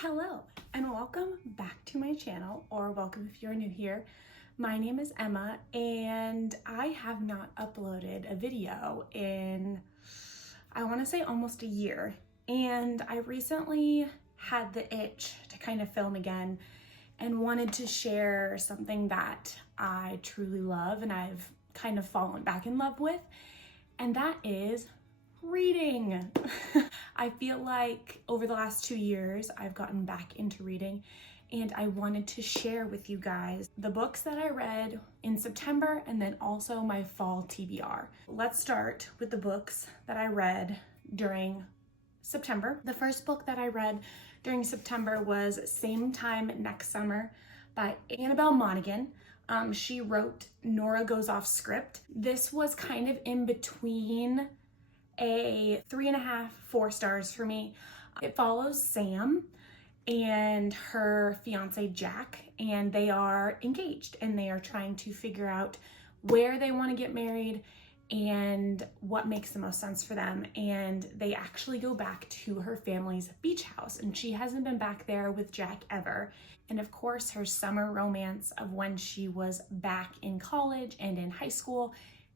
Hello and welcome back to my channel, or welcome if you're new here. My name is Emma and I have not uploaded a video in, I want to say almost a year. And I recently had the itch to kind of film again and wanted to share something that I truly love and I've kind of fallen back in love with, and that is reading. I feel like over the last 2 years, I've gotten back into reading, and I wanted to share with you guys the books that I read in September and then also my fall TBR. Let's start with the books that I read during September. The first book that I read during September was Same Time Next Summer by Annabelle Monaghan. She wrote Nora Goes Off Script. This was kind of in between a 3.5, 4 stars for me. It follows Sam and her fiance Jack, and they are engaged and they are trying to figure out where they want to get married and what makes the most sense for them. And they actually go back to her family's beach house, and she hasn't been back there with Jack ever. And of course, her summer romance of when she was back in college and in high school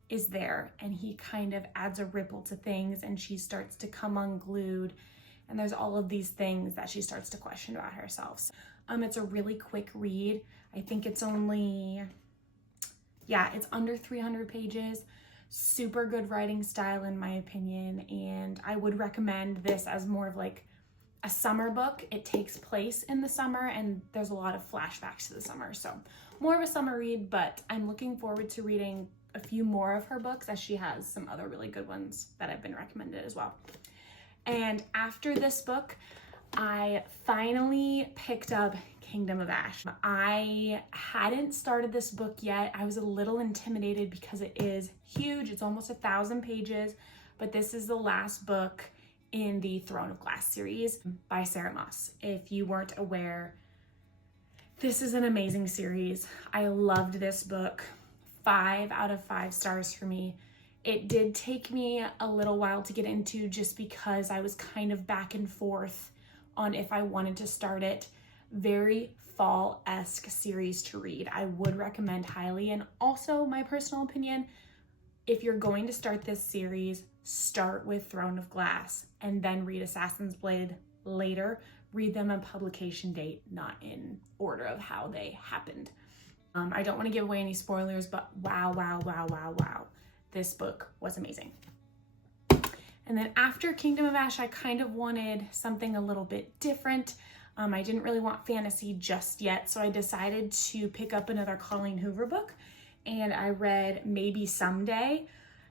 is there, and he kind of adds a ripple to things, and she starts to come unglued, and there's all of these things that she starts to question about herself. It's a really quick read. I think it's only, it's under 300 pages. Super good writing style in my opinion, and I would recommend this as more of like a summer book. It takes place in the summer and there's a lot of flashbacks to the summer, so more of a summer read, but I'm looking forward to reading a few more of her books, as she has some other really good ones that have been recommended as well. And after this book, I finally picked up Kingdom of Ash. I hadn't started this book yet. I was a little intimidated because it is huge. It's almost 1,000 pages, but this is the last book in the Throne of Glass series by Sarah Moss. If you weren't aware, this is an amazing series. I loved this book. 5 out of 5 stars for me. It did take me a little while to get into just because I was kind of back and forth on if I wanted to start it. Very fall-esque series to read. I would recommend highly. And also, my personal opinion, if you're going to start this series, start with Throne of Glass and then read Assassin's Blade later. Read them on publication date, not in order of how they happened. I don't want to give away any spoilers, but wow. This book was amazing. And then after Kingdom of Ash, I kind of wanted something a little bit different. I didn't really want fantasy just yet, so I decided to pick up another Colleen Hoover book, and I read Maybe Someday.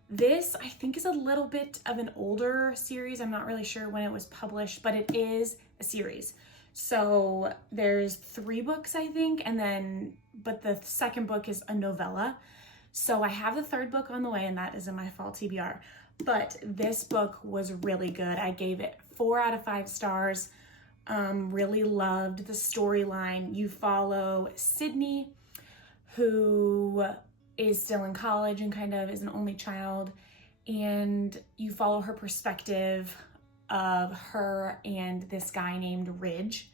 This, I think, is a little bit of an older series. I'm not really sure when it was published, but it is a series. So there's 3 books, I think, but the second book is a novella. So I have the 3rd book on the way, and that is in my fall TBR. But this book was really good. I gave it 4 out of 5 stars. Really loved the storyline. You follow Sydney, who is still in college and kind of is an only child, and you follow her perspective of her and this guy named Ridge,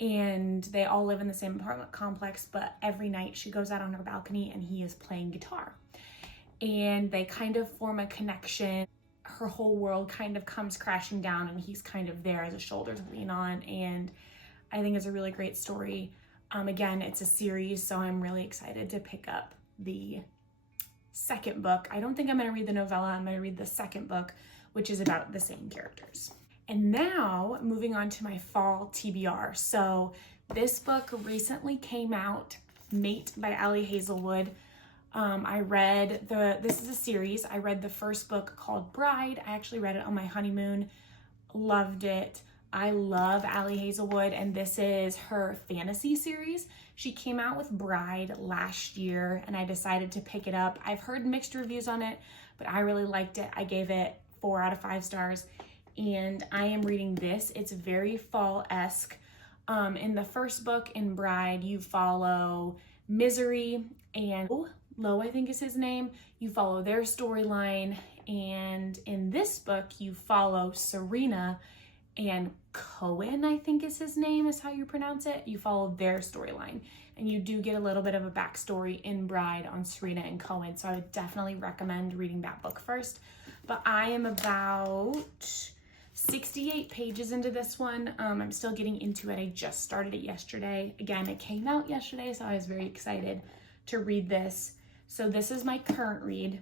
and they all live in the same apartment complex, but every night she goes out on her balcony and he is playing guitar, and they kind of form a connection. Her whole world kind of comes crashing down, and he's kind of there as a shoulder to lean on, and I think it's a really great story. Again, it's a series, so I'm really excited to pick up the second book. I don't think I'm going to read the novella. I'm going to read the second book, which is about the same characters. And now moving on to my fall TBR. So this book recently came out, Mate by Ali Hazelwood. This is a series. I read the first book called Bride. I actually read it on my honeymoon. Loved it. I love Ali Hazelwood, and this is her fantasy series. She came out with Bride last year, and I decided to pick it up. I've heard mixed reviews on it, but I really liked it. I gave it 4 out of 5 stars, and I am reading this. It's very fall-esque. In the first book, in Bride, you follow Misery and Lo, I think is his name. You follow their storyline, and in this book, you follow Serena and Cohen, I think is his name, is how you pronounce it. You follow their storyline, and you do get a little bit of a backstory in Bride on Serena and Cohen. So I would definitely recommend reading that book first. But I am about 68 pages into this one. I'm still getting into it. I just started it yesterday. Again, it came out yesterday, so I was very excited to read this. So this is my current read.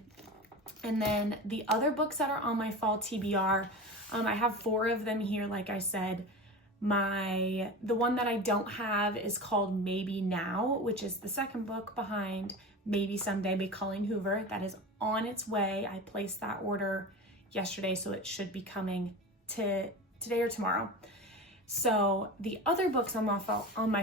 And then the other books that are on my fall TBR, I have 4 of them here, like I said. The one that I don't have is called Maybe Now, which is the second book behind Maybe Someday by Colleen Hoover. That is on its way. I placed that order yesterday, so it should be coming to today or tomorrow. So the other books on my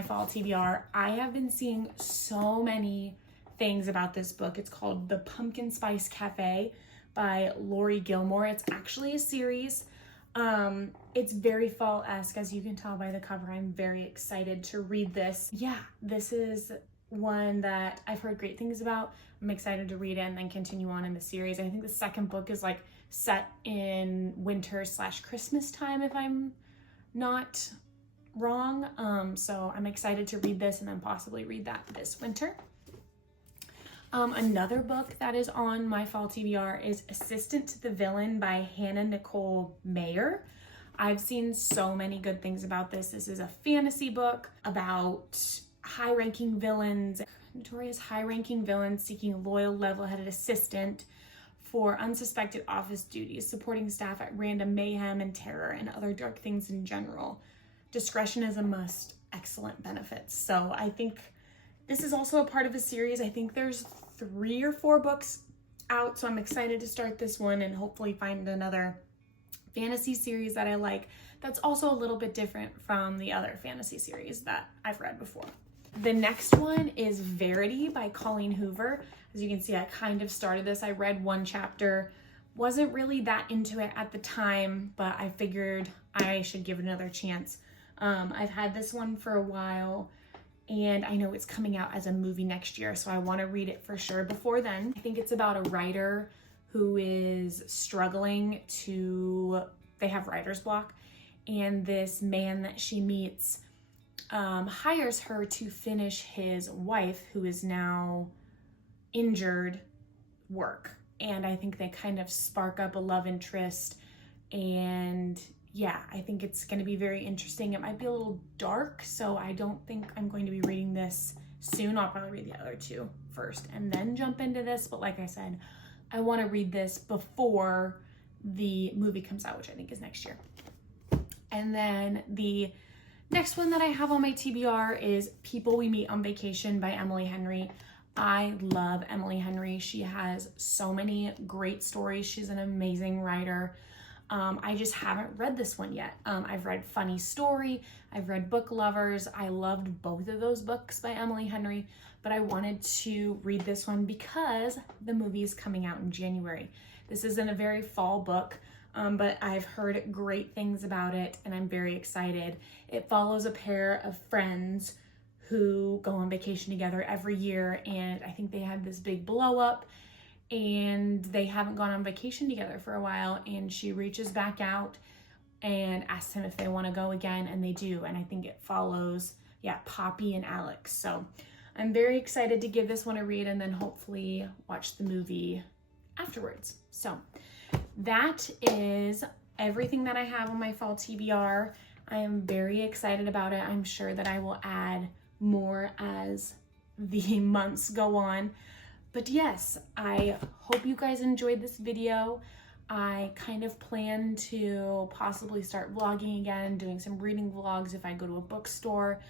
fall TBR, I have been seeing so many things about this book. It's called The Pumpkin Spice Cafe by Lori Gilmore. It's actually a series. It's very fall-esque, as you can tell by the cover. I'm very excited to read this. Yeah, this is one that I've heard great things about. I'm excited to read it and then continue on in the series. I think the second book is like set in winter/Christmas time, if I'm not wrong. So I'm excited to read this and then possibly read that this winter. Another book that is on my fall TBR is Assistant to the Villain by Hannah Nicole Mayer. I've seen so many good things about this. This is a fantasy book about high-ranking villains, notorious high-ranking villains seeking a loyal, level-headed assistant for unsuspected office duties, supporting staff at random mayhem and terror and other dark things in general. Discretion is a must. Excellent benefits. So I think this is also a part of a series. I think there's 3 or 4 books out, so I'm excited to start this one and hopefully find another fantasy series that I like that's also a little bit different from the other fantasy series that I've read before. The next one is Verity by Colleen Hoover. As you can see, I kind of started this. I read 1 chapter, wasn't really that into it at the time, but I figured I should give it another chance. I've had this one for a while, and I know it's coming out as a movie next year, so I want to read it for sure before then. I think it's about a writer who is struggling they have writer's block, and this man that she meets hires her to finish his wife, who is now injured, work. And I think they kind of spark up a love interest, and yeah, I think it's going to be very interesting. It might be a little dark, so I don't think I'm going to be reading this soon. I'll probably read the other 2 first and then jump into this. But like I said, I want to read this before the movie comes out, which I think is next year. And then the next one that I have on my TBR is People We Meet on Vacation by Emily Henry. I love Emily Henry. She has so many great stories. She's an amazing writer. I just haven't read this one yet. I've read Funny Story, I've read Book Lovers. I loved both of those books by Emily Henry, but I wanted to read this one because the movie is coming out in January. This isn't a very fall book, but I've heard great things about it and I'm very excited. It follows a pair of friends who go on vacation together every year, and I think they had this big blow up and they haven't gone on vacation together for a while, and she reaches back out and asks him if they want to go again, and they do. And I think it follows, Poppy and Alex. So I'm very excited to give this one a read and then hopefully watch the movie afterwards. So that is everything that I have on my fall TBR. I am very excited about it. I'm sure that I will add more as the months go on. But yes, I hope you guys enjoyed this video. I kind of plan to possibly start vlogging again, doing some reading vlogs if I go to a bookstore.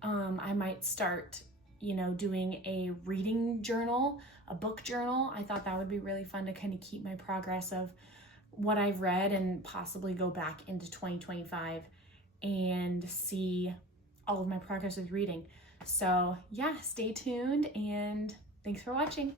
I might start, doing a reading journal, a book journal. I thought that would be really fun to kind of keep my progress of what I've read and possibly go back into 2025 and see all of my progress with reading. So yeah, stay tuned and thanks for watching.